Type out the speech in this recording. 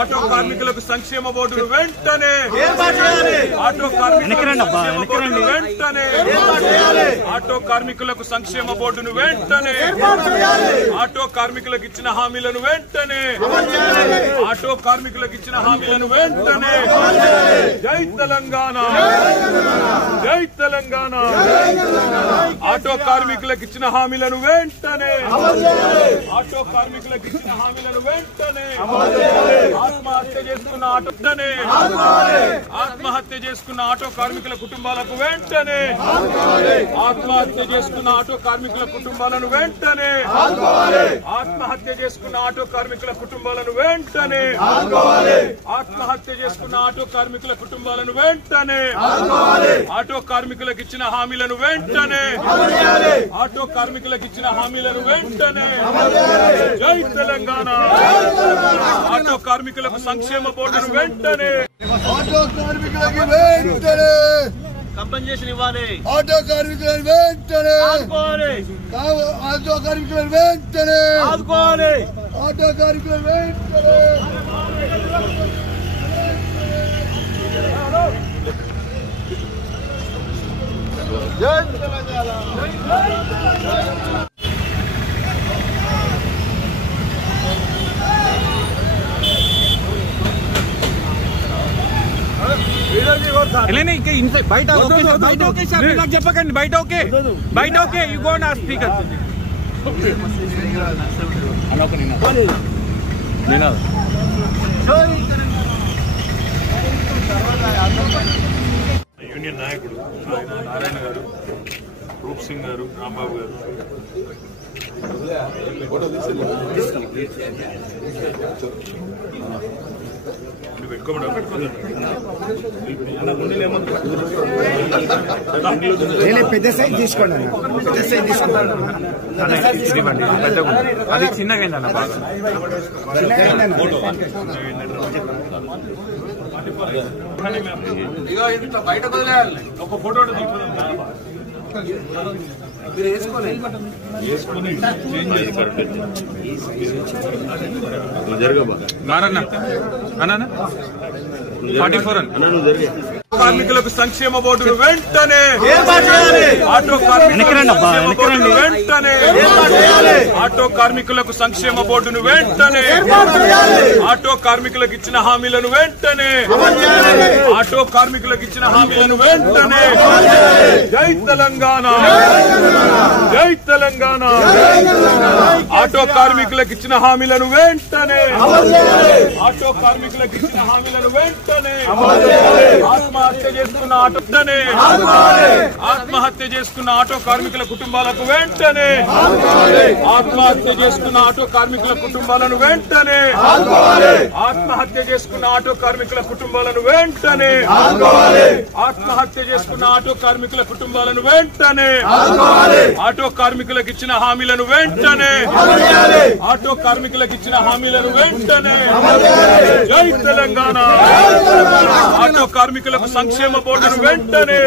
Auto కార్మికులకు సంక్షేమ బోర్డును వెంటనే ఆటో కార్మికులకు వెంటనే ఆటో కార్మికులకు సంక్షేమ బోర్డును వెంటనే ఆటో కార్మికులకు ఇచ్చిన హామీలను వెంటనే ఆటో కార్మికులకు ఇచ్చిన హామీలను వెంటనే జై తెలంగాణ జై తెలంగాణ ఆటో కార్మికులకు ఇచ్చిన హామీలను వెంటనే ఆటో కార్మికులకు ఇచ్చిన హామీలను వెంటనే ఆత్మహత్య చేసుకున్న ఆత్మహత్య చేసుకున్న ఆటో కార్మికుల కుటుంబాలకు వెంటనే ఆత్మహత్య చేసుకున్న ఆటో కార్మికుల కుటుంబాలను వెంటనే ఆత్మహత్య చేసుకున్న ఆటో కార్మికుల కుటుంబాలను వెంటనే ఆత్మహత్య చేసుకున్న ఆటో కార్మికుల కుటుంబాలను వెంటనే ఆటో కార్మికులకు ఇచ్చిన హామీలను వెంటనే ఆటో కార్మికులకు ఇచ్చిన హామీలను వెంటనే జై తెలంగాణ ఆటో కార్మికులకు సంక్షేమ బోర్డును వెంటనే ఆటో కార్మికులకు వెంటనే కంపెన్సేషన్ ఇవ్వాలి. ఆటో కార్మికులను వెంటనే ఆదుకోవాలి. ఆటో కార్మికులను వెంటనే ఆదుకోవాలి. ఆటో కార్మికులను వెంటనే జై తెలంగాణ. బయట చెప్పకండి. బయట ఓకే, బయట ఓకే. యూ గో నా స్పీకర్. యూనియన్ నాయకుడు నారాయణ గారు, రూప్ సింగ్ గారు, రాంబాబు గారు పెద్ద సైజ్ తీసుకోండి అన్న, పెద్ద సైజ్ తీసుకోండి. అది చిన్నగా అయిందన్న, బాగా బయట వదిలేయాలి. ఒక ఫోటో మీరు వేసుకోలేదు. కార్మికులకు సంక్షేమ బోర్డును వెంటనే ఆటో కార్మికులకు వెంటనే ఆటో కార్మికులకు సంక్షేమ బోర్డును వెంటనే ఆటో కార్మికులకు ఇచ్చిన హామీలను వెంటనే ఆటో కార్మికులకు ఇచ్చిన హామీలను వెంటనే జై తెలంగాణ జై తెలంగాణ ఆటో కార్మికులకు ఇచ్చిన హామీలను వెంటనే ఆటో కార్మికులకు ఇచ్చిన హామీలను వెంటనే ఆత్మహత్య చేసుకున్న ఆత్మహత్య చేసుకున్న ఆటో కార్మికుల కుటుంబాలకు వెంటనే ఆత్మహత్య చేసుకున్న ఆటో కార్మికుల కుటుంబాలను వెంటనే ఆత్మహత్య చేసుకున్న ఆటో కార్మికుల కుటుంబాలను వెంటనే ఆత్మహత్య చేసుకున్న ఆటో కార్మికుల కుటుంబాలను వెంటనే ఆటో కార్మికులకు ఇచ్చిన హామీలను వెంటనే ఆటో కార్మికులకు ఇచ్చిన హామీలను వెంటనే జై తెలంగాణ ఆటో కార్మికులకు సంక్షేమ బోర్డును వెంటనే